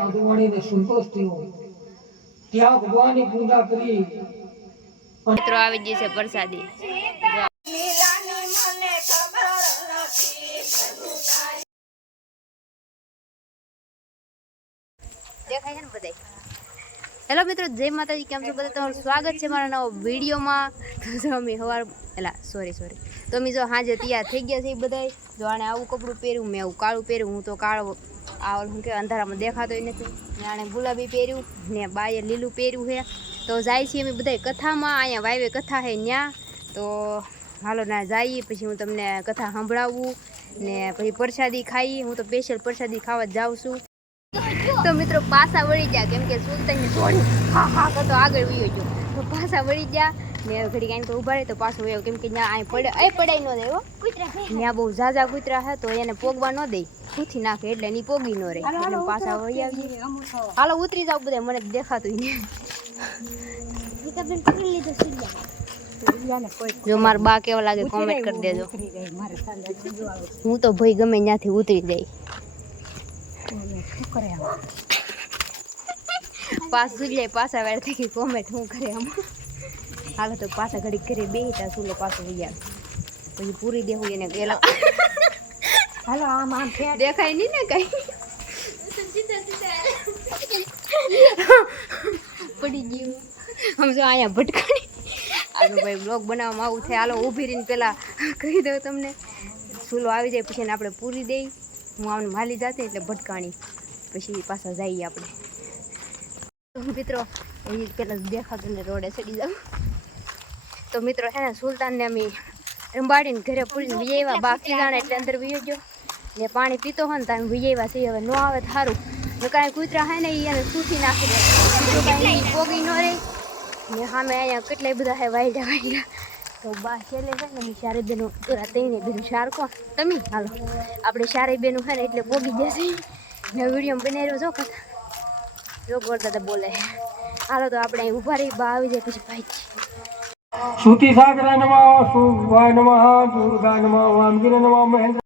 સાધુવાણીને સંતોષ થયો ત્યાં ભગવાનની પૂજા કરી મિત્રો આવી ગઈ છે પ્રસાદી દેખાય છે ને બધાય। હેલો મિત્રો, જય માતાજી, કેમ છો બધા? તમારું સ્વાગત છે મારા નવા વિડીયોમાં। તો અમે સવાર સોરી તો અમે જો સાંજે તૈયાર થઈ ગયા છે બધા। જો આને આવું કપડું પહેર્યું, મેં આવું કાળું પહેર્યું, હું તો કાળો આ શું કે અંધારામાં દેખાતોય નથી ને। આણે ગુલાબી પહેર્યું ને બાએ લીલું પહેર્યું છે। તો જાય છીએ અમે બધા કથામાં, અહીંયા વાવે કથા છે ત્યાં। તો હાલો ના જઈએ, પછી હું તમને કથા સંભળાવું ને પછી પ્રસાદી ખાઈ। હું તો સ્પેશિયલ પ્રસાદી ખાવા જ જાઉં છું। તો મિત્રો પાછા વળી ગયા, કેમ કે સુલતાનને છોડી હા તો આગળ વયો ગયો, તો પાછા વળી ગયા ને ઘડી કાંઈ તો ઉભા રહે તો પાછો વયો, કેમ કે ત્યાં અહીં પડાઈ ન દે હો, ત્યાં બહુ ઝાઝા કૂતરા છે તો એને પોગવા ન દે, પૂછી નાખે એટલે એની પોગી ન રહે, એટલે પાછા વળી આવીએ। હાલો ઉતરી જાવ બધા, મને દેખાતું ને। જો મારા બા કેવા લાગે કોમેન્ટ કરી દેજો। હું તો ભાઈ ગમે ત્યાંથી ઉતરી જાય, પાસ સુઈ પાછા વેળ થઈ કોમેન્ટ શું કરે આમ। હાલો તો પાછા ઘડી ઘરે બેસી સુલે પાછો વૈયા, પછી પૂરી દેવું એને પેલા હાલો આમ આમ દેખાય નહીં ને કઈ પડી ગયું આમ જો અહીંયા ભટકાણી। આનો ભાઈ બ્લોગ બનાવવામાં આવું થાય। હાલો ઊભી રહીને પેલા કહી દઉં તમને, સુલો આવી જાય પછી એને આપણે પૂરી દઈ, હું આમને માલી જાતે એટલે ભટકાણી, પછી પાછા જઈએ આપણે। તો મિત્રો એ પેલા દેખાતું ને રોડે ચડી જાવ। તો મિત્રો છે ને સુલતાનને અમે રંબાડીને ઘરે પૂરીને વિજયવા, બાકી જાણે એટલે અંદર વિયો ગયો ને પાણી પીતો હોય ને તો અમે વિજયવા છીએ। હવે ન આવે સારું ને કાંઈ કૂતરા હે ને એને સૂઠી નાખી દે, કાંઈ પોગી ન રહે ને સામે અહીંયા કેટલાય બધા હે વાયડા। તો બા છેલ્લે છે ને શારે બેનું પૂરા તઈને બેનું શાર કોણ તમે? હાલો આપણે શારે બેનું છે ને એટલે પોગી જશે ને। વિડીયો બનાવ્યો જો કથા જો ગોરદાદા બોલે। હાલો તો આપણે અહીં ઊભા રહી, બા આવી જાય પછી ભાઈ સુતી સાગરા નમઃ, સુવાય નમઃ, દુર્ગા નમઃ, વામગીર નમઃ, મહેન્દ્ર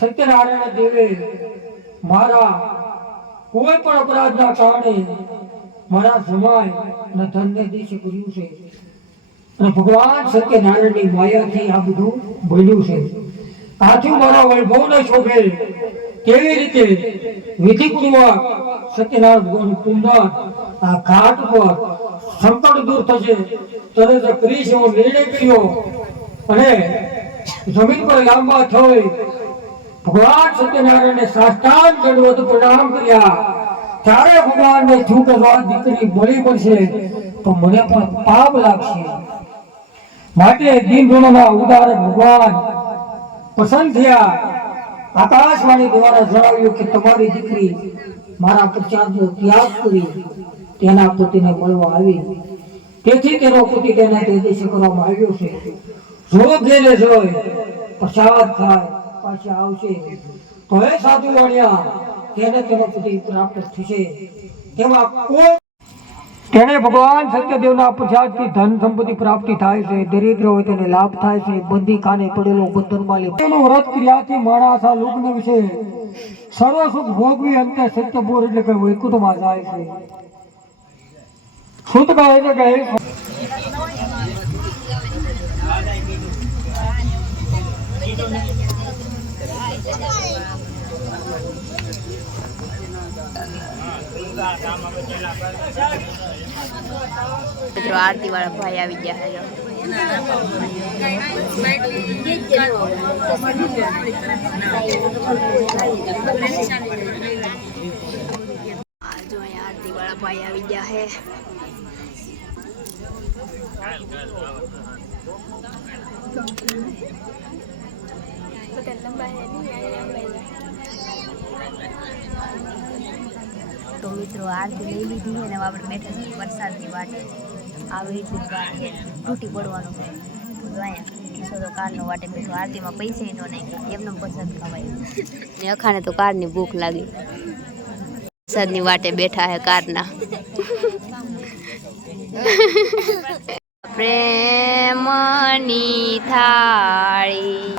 સત્યનારાયણ દેવે મારા કોઈ પણ અપરાધના કારણે મારા જમાય અને ધનને દેશે કર્યું છે, અને ભગવાન સત્યનારાયણની માયાથી આ બધું બન્યું છે। આથી મારા વૈભવને શોભે કેવી રીતે વિધિપૂર્વક સત્યનારાયણ ભગવાનનું કુંડન આ ઘાટ પર સંકટ દૂર થશે તરત કરીશ એવો નિર્ણય કર્યો, અને જમીન પર લાંબા થઈ ભગવાન સત્યનારાયણને સાષ્ટાંગ દંડવત પ્રણામ કર્યા। ત્યારે ભગવાનને થયું કે દીકરી મળી પડશે તો મને પણ પાપ લાગશે, માટે દીનજનોના ઉદાર ભગવાન પસંદ થયા। આકાશવાણી દ્વારા જણાવ્યું કે તમારી દીકરી મારા પ્રચારનો ત્યાગ કરી તેના પતિને મળવા આવી, તેથી તેનો પતિ તેના તે દેશે કરવામાં આવ્યો છે। જો ઘેરે જોઈ પ્રસાદ ખાય પાછી આવશે તો એ સાધુ વાણિયા તેને તેનો પતિ પ્રાપ્ત થશે। તેમાં તેને ભગવાન સત્યદેવના પ્રસાદથી ધન સંપત્તિ પ્રાપ્તિ થાય છે, દરિદ્ર હોય તેને લાભ થાય છે, બંદી ખાને પડેલો બંધનમાં લે તેનું વ્રત ક્રિયાથી માણસ આ લોકને વિશે સર્વ સુખ ભોગવી અંતે સત્ય બોર એટલે કે વૈકુંઠમાં જાય છે। શુદ્ધ કહે છે કે મિત્રો આરતી વાળા ભાઈ આવી ગયા છે। જો અહીંયા આરતી વાળા ભાઈ આવી ગયા છે। તો મિત્રો આરતી લઈ લીધી છે ને આપણે બેઠા છીએ વરસાદની વાટે। આવી રીતે જ વાત છે, તૂટી પડવાનું છે। તો અહીંયા કિસ્સો તો કારનો વાટે બેઠો, આરતીમાં પૈસા ન નાખ્યા, એમનો પસંદ ખવાય ને અખાને તો કારની ભૂખ લાગી। વરસાદની વાટે બેઠા હે કારના પ્રેમની થાળી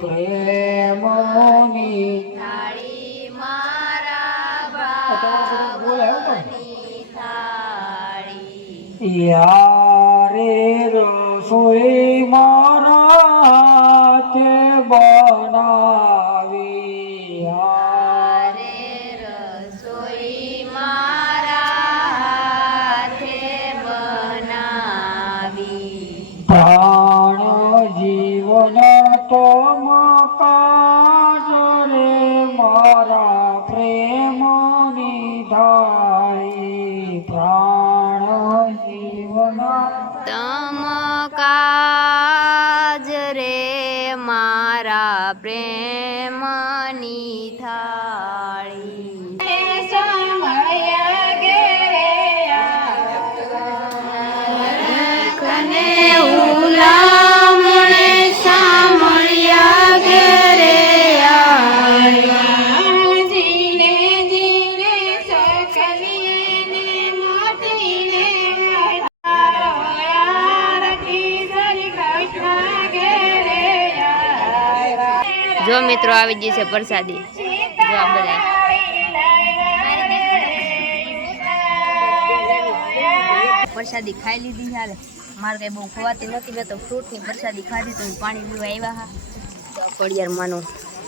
પ્રેમની થાળી મારા ભાવની થાળી યારે રસોઈ મારા તે બનાવી યારે રસોઈ મારા હાથે બનાવી પ્રાણ જીવન તમ કાજ રે મારા પ્રેમની ધાળી પ્રાણ જીવન તમ કાજ રે મારા પ્રેમની થાળી કને ઉલામણે સાંભળ્યા ઘેરે જો મિત્રો આવી ગઈ છે પ્રસાદી જો આ બધા પ્રસાદી ખાઈ લીધી છે હાલે મારે કઈ બહુ ખવાતી નથી મેં તો ફ્રૂટની પ્રસાદી ખાધી તો પાણી પીવા આવ્યા હા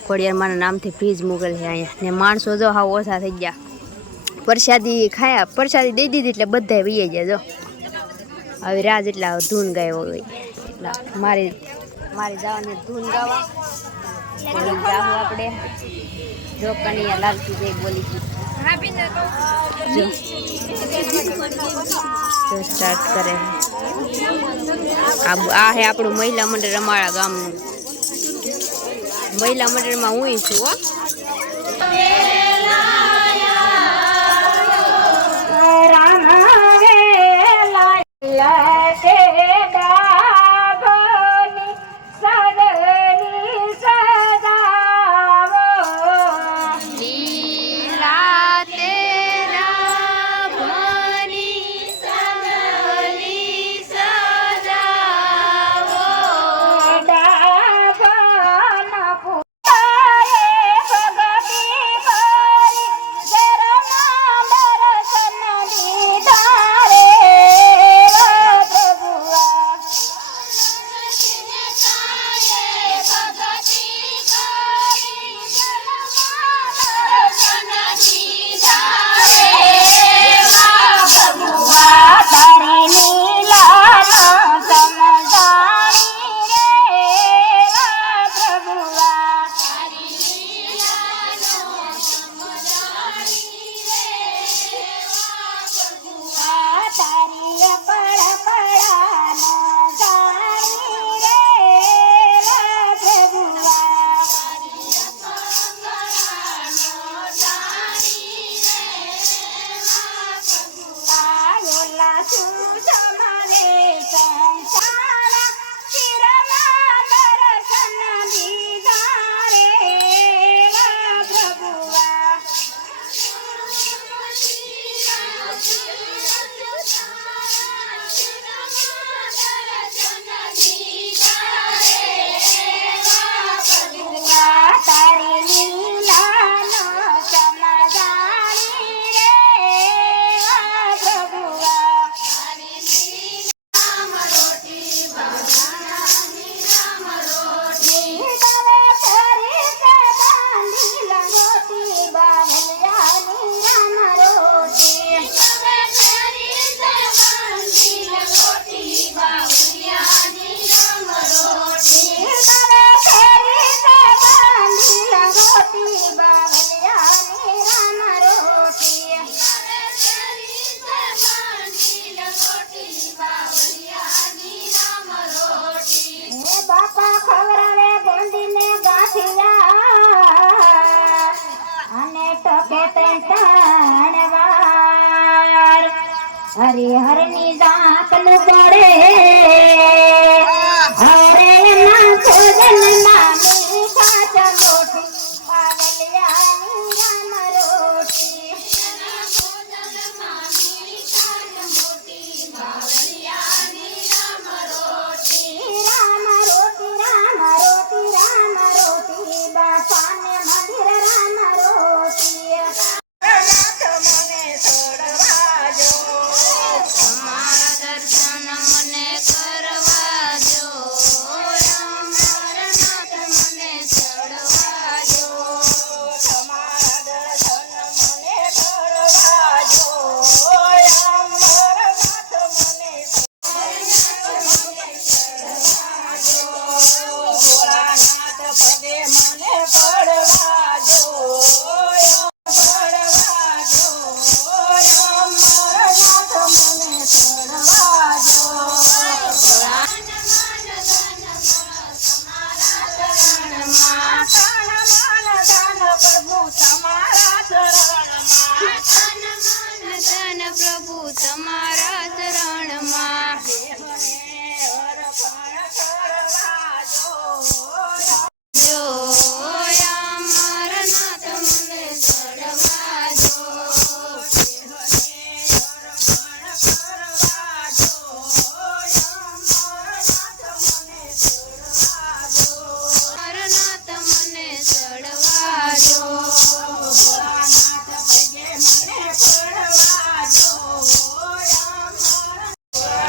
ખોડિયારમાંના નામથી ફ્રીજ મૂકેલ છે અહીંયા ને માણસો જો હા ઓછા થઈ ગયા પ્રસાદી ખાયા પ્રસાદી દઈ દીધી એટલે બધા વીએ ગયા જો હવે રાજ એટલા ધૂન ગાયો હોય એટલા મારી જવાની ધૂન ગાવા જાવું આપણે જો કનૈયા લાલકી જઈ બોલી જો સ્ટાર્ટ કરે આ હે આપણું મહિલા મંડળ અમારા ગામનું મહિલા મંડળમાં હું છું હો હરિહરની જાતનું પડે હરે ના ભોજન ના મીઠા ચલોઠી પાગલિયા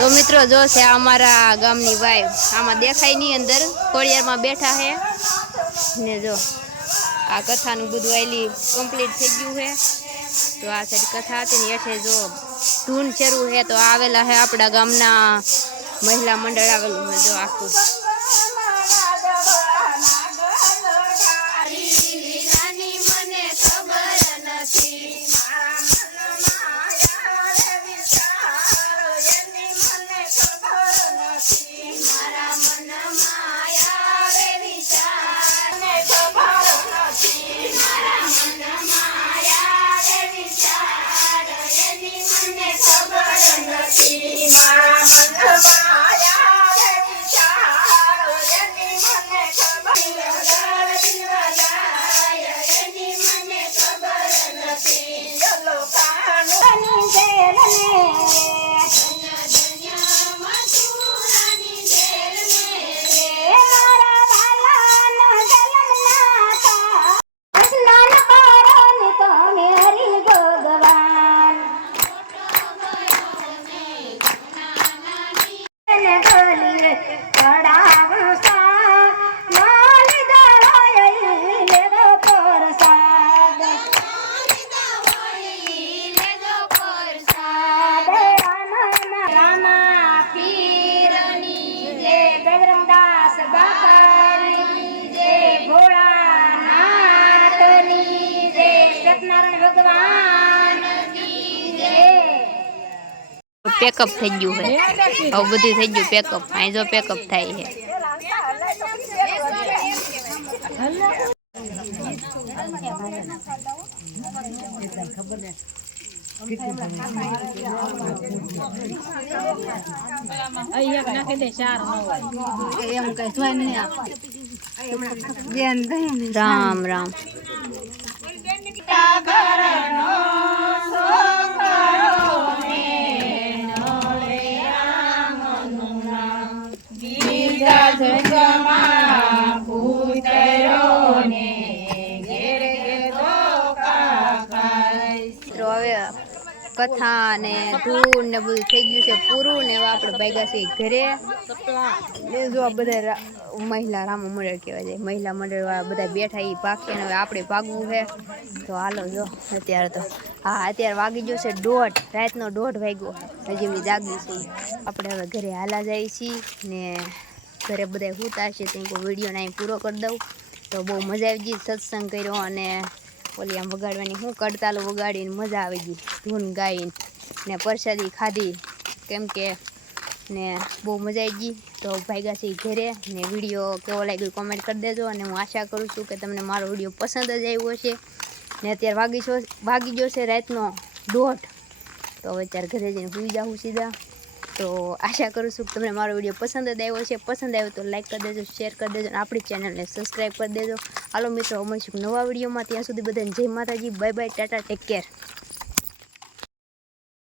તો મિત્રો જો છે આ અમારા ગામની વાઈફ આમાં દેખાય નહીં અંદર ખોડિયારમાં બેઠા છે ને જો આ કથાનું બધું આયલી કમ્પ્લીટ થઈ ગયું છે તો આ સાઈડ કથા હતી ને હેઠે જો ધૂન શરૂ છે તો આવેલા છે આપણા ગામના મહિલા મંડળ આવેલું છે જો આખું પેકઅપ થઈ ગયું છે આવું બધું થઈ ગયું પેકઅપ અહીં જો પેકઅપ થાય છે રામ રામ કથા ને ધૂન ને બધું થઈ ગયું છે પૂરું ને હવે આપણે ભાગ્યા છીએ ઘરે જો આ બધા મહિલા રામ મંડળ કહેવાય છે મહિલા મંડળ વાળા બધા બેઠા એ ભાગશે ને હવે આપણે ભાગવું છે તો હાલો જો અત્યારે તો હા અત્યારે વાગી ગયો છે 1:30 રાતનો 1:30 વાગ્યો હજી મેં જાગી છે આપણે હવે ઘરે હાલા જાય છીએ ને ઘરે બધા સૂતા છે તો વિડીયોને અહીં પૂરો કરી દઉં તો બહુ મજા આવી ગઈ સત્સંગ કર્યો અને ઓલી આમ વગાડવાની હું કડતાલો વગાડીને મજા આવી ગઈ ધૂન ગાઈને ને પ્રસાદી ખાધી કેમ કે ને બહુ મજા આવી ગઈ તો ભાગ્યા છે ઘરે ને વિડીયો કેવો લાગ્યો કોમેન્ટ કરી દેજો અને હું આશા કરું છું કે તમને મારો વિડીયો પસંદ જ આવ્યો હશે ને અત્યારે વાગી ગયો છે રાતનો 1:30 તો હવે અત્યારે ઘરે જઈને સૂઈ જાઉં સીધા તો આશા કરું છું કે તમને મારો વિડીયો પસંદ જ આવ્યો છે પસંદ આવ્યો તો લાઈક કરી દેજો શેર કરી દેજો અને આપણી ચેનલને સબસ્ક્રાઈબ કરી દેજો હાલો મિત્રો મળીશું નવા વિડીયોમાં ત્યાં સુધી બધાને જય માતાજી bye bye Tata take care